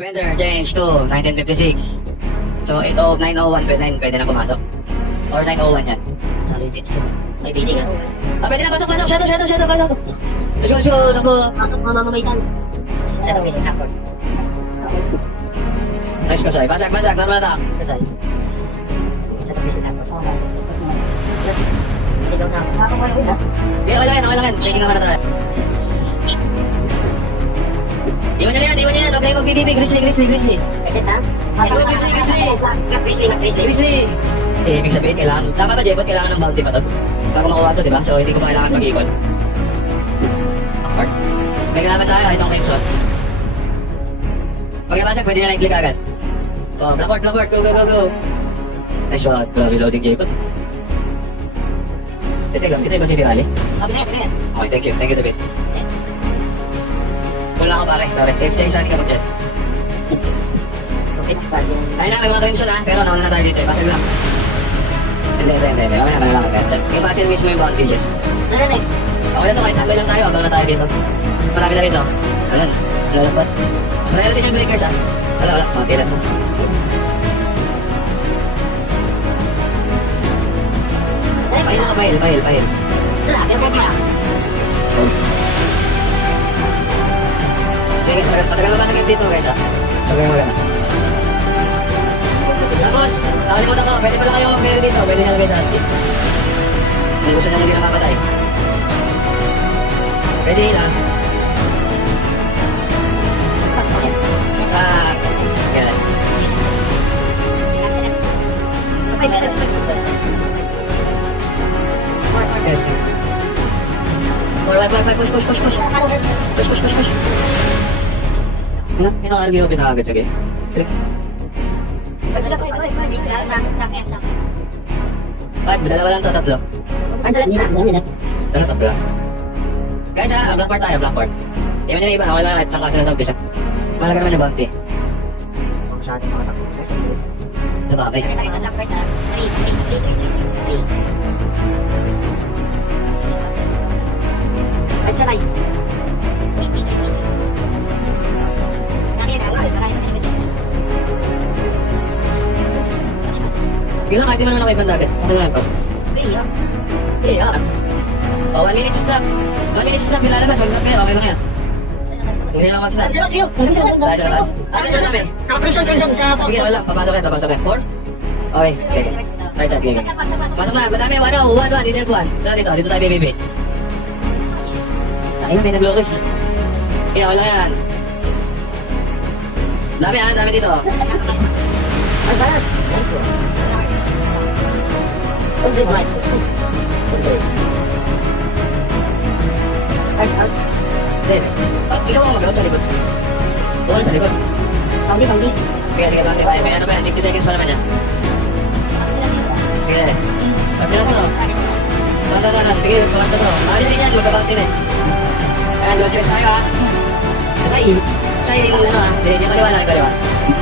Defender, change to 1956. So, 901 pwede na pumasok. Or 901 yan. May BG nga. Pwede na, pasok. Shadow, pasok. Shoot, ako. Pasok mga mamamaysan. Shadow Missing Accord. Nice ko, sorry. Basak, normal attack. Kasal. Shadow Missing Accord. Naligaw na ako. Nakakuha yung una. Okay lang yan. Checking naman na tayo. Iwan niya yan. Huwag kayo mag-BBB. Grizzly. Reset ha? Grizzly. Ibig sabihin, kailangan. Tama ba, Jebot? Kailangan ng bounty pa to? Bago makuha to, di ba? So, hindi ko pa kailangan mag-ikon. Awkward. May kalaban tayo, kahit akong Crimson. Pag nabasag, pwede na i-click agad. Oh, Blackboard. Go. Nice shot. Grabe loading, Jebot. Teka, ito yung ba si Virali? Okay, thank you, David. Wala ako pare, sorry. FJ, saan ka mo dyan? Ayun na, may mga Crimson ha, pero nauna na tayo dito. Pasal lang. Hindi. Mamaya lang agad. Yung pasal mismo yung bounty, yes. Ano next? Okay na to, kahit tambay lang tayo, abang na tayo dito. Marami na rito. Ayan, lalapat. Marami natin yung breakers ha. Wala, okay lang. Pahil. Okay, patagal mo ba sa game dito guys ha? Patagal mo lang. Tapos, nakalimutan ko, pwede pala kayong mag-berry dito, pwede nalagay sa atin. Kung gusto nyo hindi napapatay. Pwede nila. Yan. Push. Ano ang argue mo pinakagad siya, game? Ay, dalawa lang to, tatlo. Tatlo. Guys ha, Blackboard tayo, Blackboard. Di mo nila iba, wala kahit saan kasi sa umpisa. Malaga naman yung bounty. Nababay. Tingnan kahit di mo naman ako ibang dagat. Ano lang ito? Oh, 1 minute stop. 1 minute stop, nilalabas. Mag-stop kayo, okay lang yan. Hindi lang mag-stop. Tayo labas. Ano siya kami? Sige, wala. Papasok yan. 4? Okay. Right side, sige. Pasok na. Madami yung 1, detail 1. Dito tayo BBB. Ayun, may nag-locus. Okay, wala yan. Dami dito. Ikaw ang mag-out sa likod. Doon sa likod. Sige, bante. May ano ba yan? 60 seconds pa naman yan. Sige. Bante na to. Bante. Sige, bante to. Alis din yan. Magka-bante na. Ayan, don't stress tayo ha. Say, ano ha. Hindi maliwanag.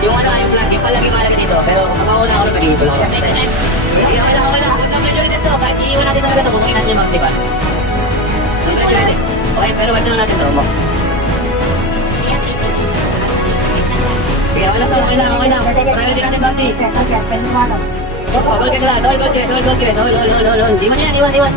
Yung yung flag, yung palagi mahalaga dito. Pero kung makauna ako, mag-iipon ako. Sige, okay lang. Kung na-pressure dito, kahit iiwan natin talaga ito, kukunin natin yung mount, diba? Na-pressure dito. Okay, pero wag na lang natin ito, mo. Sige, okay lang. Marami din natin bounty. Gold crash lang, gold crash. Hold. Iwan yan. Hold.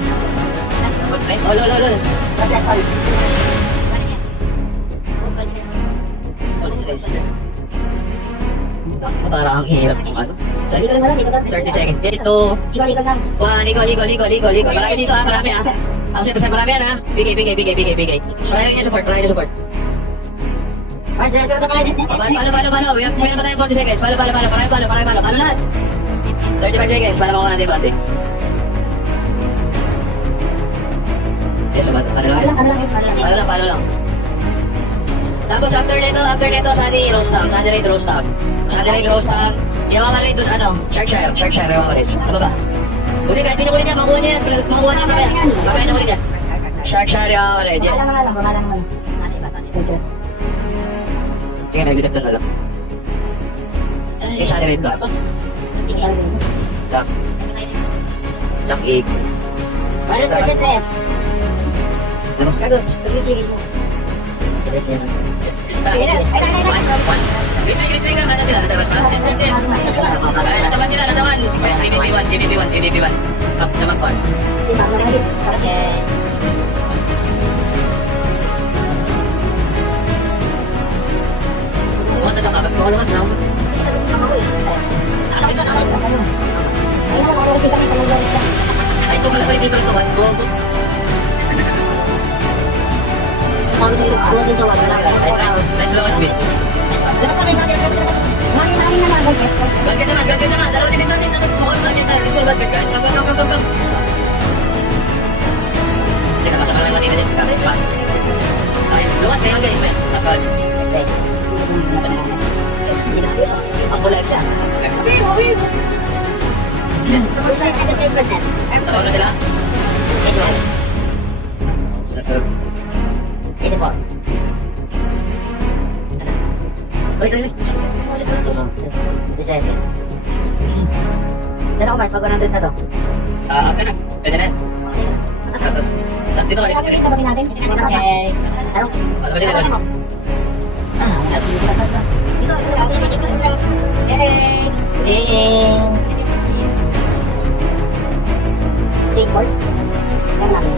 Parang ang hirap. Ano? 30 seconds. Dito. 1, ligo. Marami dito ha, marami ha. Ang sabi, marami yan ha. Bigay. Marami niya support. Paano? Mayroon pa tayong 40 seconds. Paano? Paano lahat? 35 seconds. Paano makuha natin bante? Yes, ano lang? Tapos after nito, Sunday roast time. Yawa ka rin doon Sharkshire, yawa ka rin. Ano ba? Hindi, kahit hindi nyo kulit yan, makuha niya kaya. Magkaya nyo kulit yan. Sharkshire, yawa ka rin, yes. Sige, may gudap na lang. Sunday rate ba? Sak egg. Ano? Sige. Listen, lumas na ako. Ay, ito pala hindi pala ito. Bobo. Ay, nice lumas, bitch. Gagkas naman. Dalawa din natin. Bukod budget tayo. Let's go, bad guys. Come. Hindi na, masama lang natin. Ay, lumas kayo guys. May nakal. Ang bulag siya. Yes. Sa oras sila? Nasa... Balik. Saan ako, Mark? Pag 100 na to. Okay na. Pwede na. Dito balik. Okay. Ano? Ano ba sila guys? Take board. Kaya natin.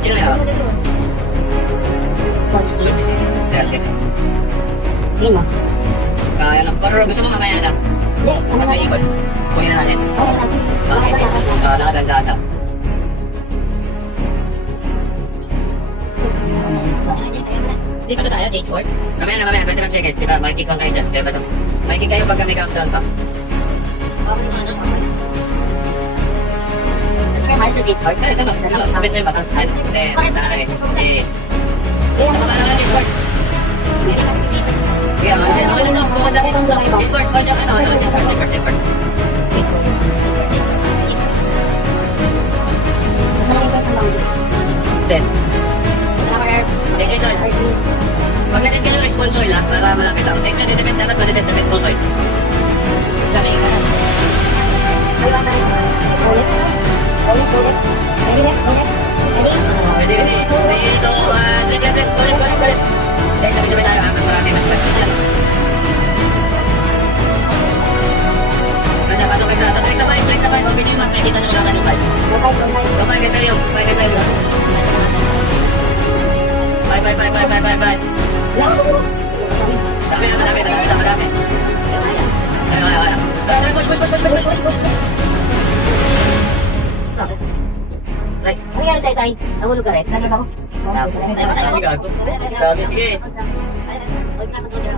Sino na yun? Board ski. Tingin mo? Kaya na. Pero gusto mo mamaya na. Hindi. Ano Pag may ikot. Kunin na natin. Okay lang. Okay. Nakagandaan. Hindi pa tayo, Jake Ford? Mamaya, 25 seconds, di ba? Makikick lang kayo dyan. Diba? So, makikick kayo pag may countdown pa. Okay, Mars sa Jake Ford. Eh, sama. Kapit mo yung baka. Ay, saan na rin? Sama ba naman, Jake Ford? Kaya, okay lang daw. Bukas natin ang vlog. Jake Ford, Jake Ford. Then, thank you, Sol. Pag natin kayo response, Sol, ha? Para malapit ako. Thank you, depende dapat madetect mo, Sol. Kami ka na. Ready. 3, 2, 1. Ulit. Dahil sabay-sabay tayo, ha? Mas marami. Ganda, pasok kita. Tapos rekta 5. Pag video yung mat, may kita nyo lang yung 5. Go 5, Imperium. 5. 5. Marami. Ay, push. Right. Ano nangyari sa'yo, Sai? Nahulog ka rin? Nagod ako. Ay, gago. Sabi, sige.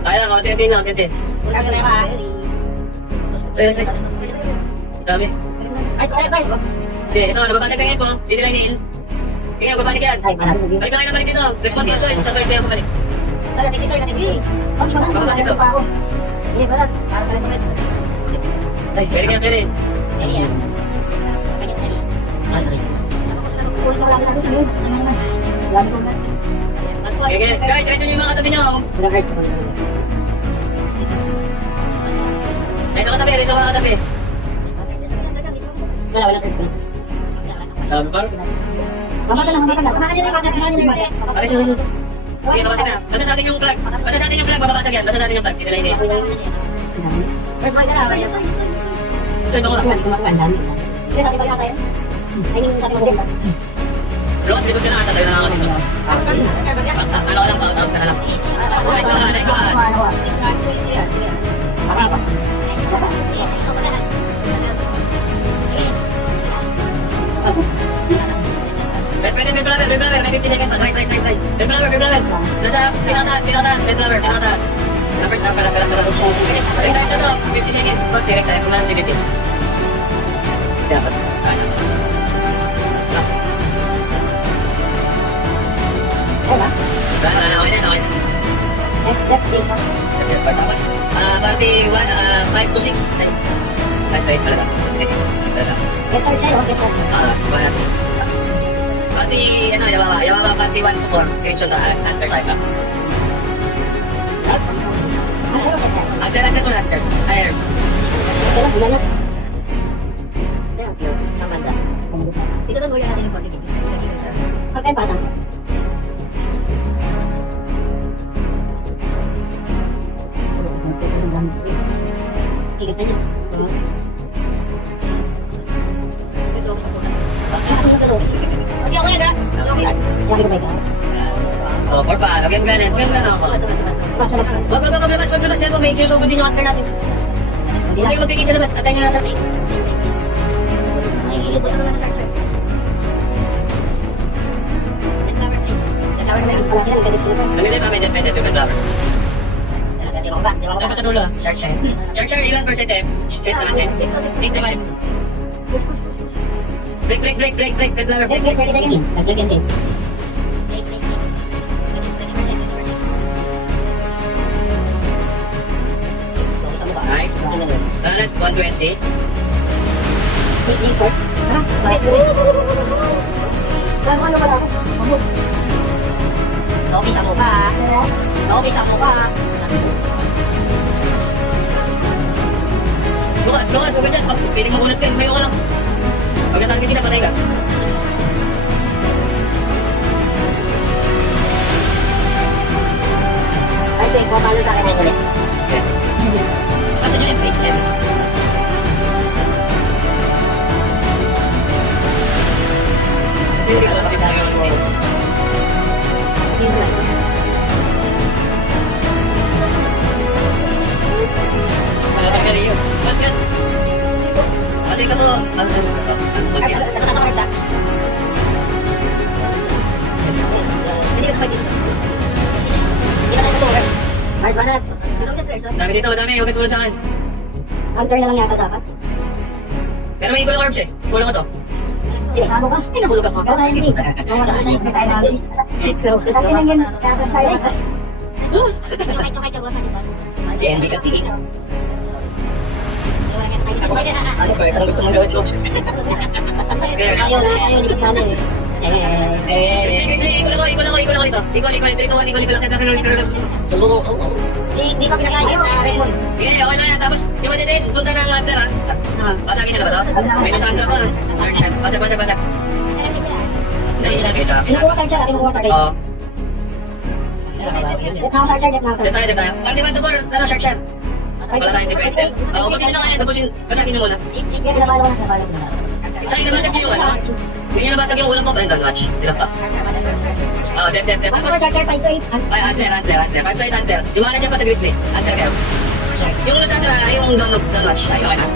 Kaya lang, konti lang. Dami. Ay, bye. Sige, ito, nababasag ka ngayon po. Dinilainin. Kaya, babalik yan. Ay, marami. Balik dito. Respond kayo, Soy. Sa Soy kayo pabalik. Natigil. Babalik ito. Hindi, wala. Parang pala naman. Ay, pwede. Kunin ko lang natin sa loob. Ano naman? Sabi ko na. Okay, guys, rest yung mga katabi nyo. Ay, nakatabi, rest yung mga katabi. Wala. Dami pa. Mamata lang. Kumakan nyo yung Aray, sige. Sige, babasag na. Basta sa atin yung flag. Bababasag yan. Basta sa atin yung flag. Dinilainin. First point ka na. Saan ako lang? Ang dami. Kaya sabi ko na tayo. I mean, sabi ko din ba? Ross, likod ka na ata. Tayo na ako dito. Ano ka lang, out ka na lang. Nice one. Okay ba? Pwede, may flower. May 50 seconds pa. Right. May flower. Nasa pinataas. Numbers up, pala. Direct time na to. 50 seconds. Direct time. Kung lang limited. Dapat. Kaya. Okay ba? Okay na. Tapos, party 5 to 6. Ay, pala. Get hard tayo. Party, Yababa, party 1 to 4. Cancel na, after time ba? After mo na, after. Ayun. Dito doon wala natin yung fortificates. Okay, pasang ka. Tigas na niya. Okay, okay na. Sabi ko ba ikaw? Oh, for pa. Okay mo ganin ako. Basta. Wag, mas. may sinusugod din yung anchor natin. Huwag kayo magbigay sa labas, atay nyo na sa tape. Nakikilid. Basta naman sa shark. Ano yun, may depende, flower. Di ba ba sa dulo? Shark. Shark, ilan percent eh? Set naman, set. 8 naman. Push. Break, flower, break. Nice. Lalat, 120. Nobisa mo pa. Lukas, huwag ka dyan. Piling magulat ka, mayo ka lang. Pag natarget kita, patay ka. Kasi nyo yung page 7. Hindi ka lang kami sa siguro. Yung glass. Patay ka to. Kasama siya. Hindi ka sabay dito. Hindi ka tayo tutuwag. Mars Banat. Dito ka sir. Dami dito, madami. Huwag ka sumunod sa akin. Hunter na lang yata dapat. Pero may igulang orbs eh. Igulang ko to. Hindi, ano ka? Ay, nahulog ako. Kaya hindi. Mga sa akin, may tayo na kami. Tapos lang yan, sa atas tayo. Kahit yung baso. Si Andy Castigin. Ayaw Ano ba? Anong gusto mong gawin mo? ayaw, hindi ko sana eh. Sige, igulang ko dito. Igulang lang. Di ka pinakain sa Raymond. Sige, okay lang yan. Tapos, yung matitin, punta ng hunter ha. Pasagin na ba to? May nasandra pa. Basag. Hindi, sa akin. Kinukuha tayo siya, kinukuha tayo. Oo. Get now, Shark, get now. Dito tayo. Parang di ba ito, ano, shark. Wala tayong depende. Ubusin nyo na kaya, basagin nyo muna. Yan, nabalo ko na. Sa akin, nabasag yung ano. Hindi nyo nabasag yung ulam po, ba yung down match? Hindi lang pa. Oo, dep. Ako, Shark, 5 to 8. Ay, answer. 5 to 8 answer. Yung mana dyan pa sa Grizzly. Answer kayo. Yung Sandra, yung down match sa'yo, okay na?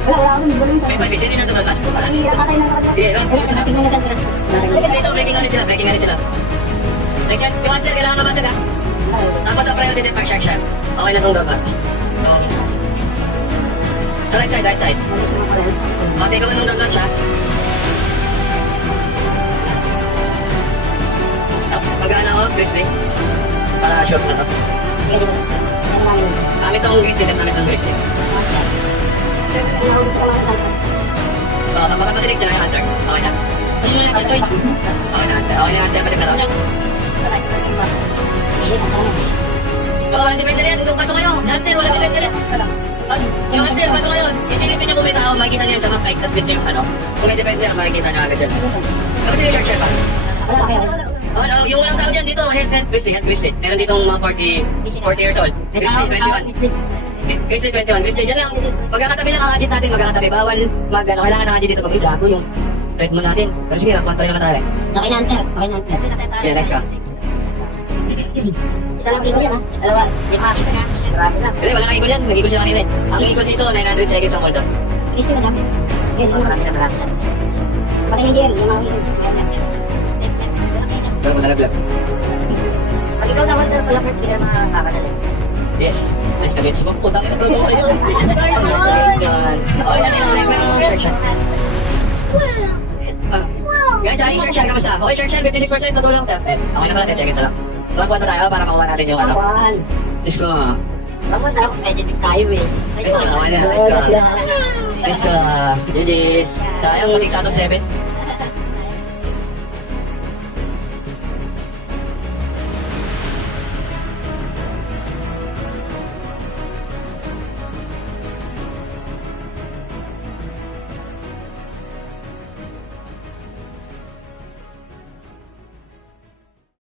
Wala ako dun, May 5 hindi na sunod na. Hindi, patay na ako. Sige, lang. Signal na center. Dito, breaking nga rin sila. Yung answer, kailangan nabasag ha. Tapos sa priority dep pag shark. Okay na tong down match. So, sa right side. Pati ka ba nung down match ha? Pag-ano ako, Grizzly. Para short na to. Amit tong Grizzly. Makakatinig na yung hunter. Okay na. Okay na hunter. Pasok na to. Oo, depende rin. Kung pasok kayo, hunter, wala depende rin. Yung hunter, pasok kayo. Isilipin nyo kung may tao, makikita nyo yan sa map bike, tapos bit nyo yung ano. Kung may depende, makikita nyo agad yun. Tapos yung shark pa. Yung walang tao dyan dito, head Grizzly. Meron ditong mga 40 years old. Grizzly, 21. Grizzly, dyan lang. Pagkakatabi ng kakajit natin, magkakatabi. Bawal kailangan ng kakajit dito pag gago yung red mo natin. Pero sige, rakuan pa rin naman tayo eh. Okay na, Hunter. Yeah, next ka. Isa lang kiko yan, ha? Dalawa. May makakita na. Grabe na. Hindi, walang igol yan. Nag-igol siya kanina eh. Ang igol dito, 900 seconds ang hold on. Kristi, madami. Yan, marami na malas yan. Pati ng game, yung mga win. Pero kung nalaglag. Pag ikaw na Hunter, pala first, hindi ka makakadali. Yes. Nice na gets mo. Putang ina, pagod sa'yo. Oh, yan yung like mga section. Guys, aling shark kamusta? Okay, shark 56% tutulong. Okay na pala, 10 seconds na lang. Tumakbuhan na tayo para makuha natin yung ano. Let's go. Bakit na, competitive tayo eh. Let's go. Okay na, let's go. GG's. Tayong 6 out of 7.